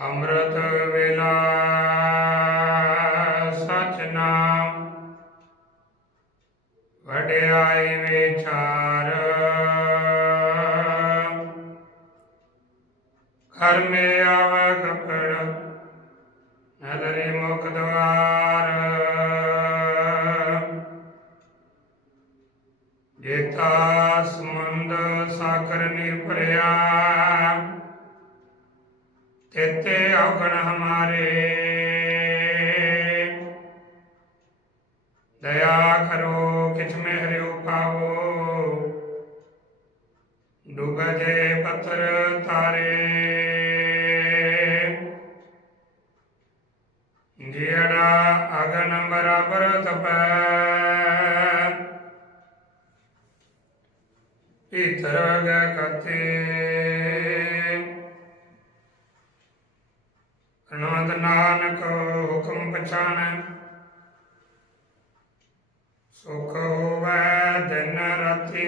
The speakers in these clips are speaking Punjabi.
ਅੰਮ੍ਰਿਤ ਵੇਲਾ ਸਚ ਨਾਮ ਵਡਿਆਈ ਵਿਚਾਰ। ਘਰ ਮੇ ਆਵੈ ਕਪੜ ਨਦਰੀ ਮੁਖ ਦਵਾਰ। ਜੇਤਾ ਸਮੁੰਦ ਸਾਗਰ ਨਿਰਭਰਿਆ ਤੇਤੇ ਔਗਣ ਹਮਾਰੇ। ਦਇਆ ਕਰੋ, ਕਿਛ ਮਿਹਰਿਓ ਪਾਵੋ। ਡੁਬਦੇ ਪੱਥਰ ਤਾਰੇ। ਜਿਹੜਾ ਅਗਨ ਬਰਾਬਰ ਤਪੈ, ਭੀਤਰ ਵਗੈ ਕਥੇ ਨਾਨਕ ਹੁਕਮ ਪਛਾਣੈ ਸੁਖ ਹੋਵੈ ਦਿਨ ਰਾਤੀ।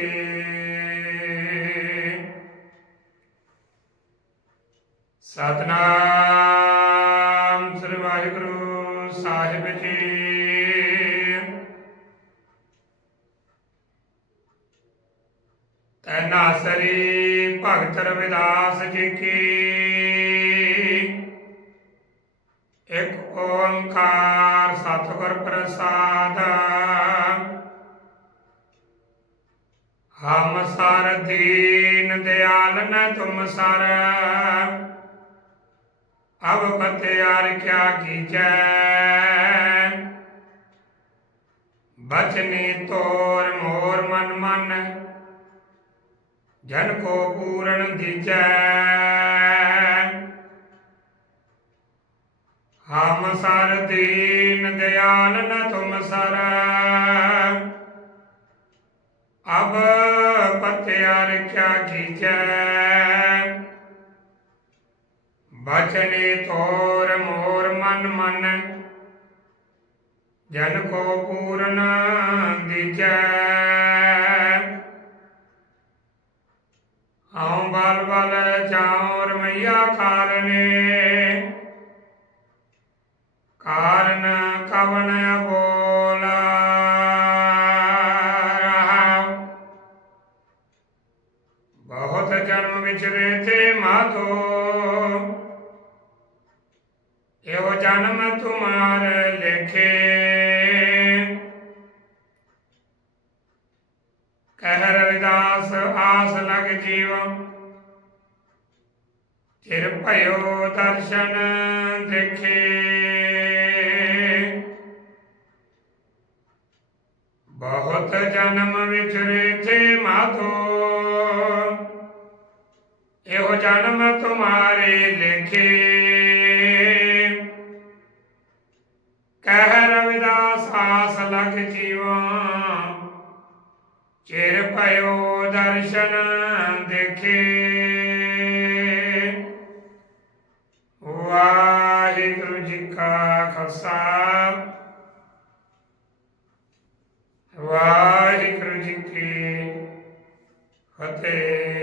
ਸਤਨਾਮ ਸ੍ਰੀ ਵਾਹਿਗੁਰੂ ਸਾਹਿਬ ਜੀ। ਤੈਨਾ ਸਰੀ ਭਗਤ ਰਵਿਦਾਸ ਜੀ ਕੀ ਇੱਕ ਓੰਕਾਰ ਸਤਿਗੁਰ ਪ੍ਰਸਾਦ। ਹਮ ਸਰ ਦੀਨ ਦਿਆਲ ਨ ਤੁਮ ਸਰ। ਅਬ ਪਤਿਆਰ ਕਿਆ ਕੀਜੈ। ਬਚਨੀ ਤੋਰ ਮੋਰ ਮਨ ਮਨ। ਜਨ ਕੋ ਪੂਰਨ ਦੀਜੈ। ਹਮ ਸਰ ਦੀਨ ਦਿਆਲ ਨ ਤੁਮ ਸਰ। ਅਬ ਪਤਿਆਰ ਕਿਆ ਕੀਜੈ। ਬਚਨੇ ਤੋਰ ਮੋਰ ਮਨ ਮਨ। ਜਨ ਕੋ ਪੂਰਨ ਦੀਜੈ। ਆਉ ਬਲ ਬਲ ਜਾਉ ਰਮਈਆ ਕਾਰਨੇ ਕਾਰਨ ਕਵਨ ਬੋਲਾ ਬਹੁਤ ਜਨਮ ਵਿਚਰੇ ਤੇ ਮਾਧੋ। ਇਹੋ ਜਨਮ ਤੁਮਾਰ ਲੇਖੇ। ਕਹਿ ਰਵਿਦਾਸ ਆਸ ਲਗ ਜੀਵ। ਚਿਰ ਭਇਓ ਦਰਸ਼ਨ ਦੇਖੇ। ਬਹੁਤ ਜਨਮ ਵਿਚਰੇ ਤੇ ਮਾਧੋ ਇਹੋ ਜਨਮ ਤੁਮਾਰੇ ਲਿਖੇ। ਕਹਿ ਰਵਿਦਾਸ ਆਸ ਲਖ ਜੀਵਾ। ਚਿਰ ਭਇਓ ਦਰਸ਼ਨ ਦੇਖੇ। ਵਾਹਿਗੁਰੂ ਜੀ ਕਾ ਖਾਲਸਾ। ਵਾਹਿਗੁਰੂ ਜੀ ਕੀ ਫਤਿਹ।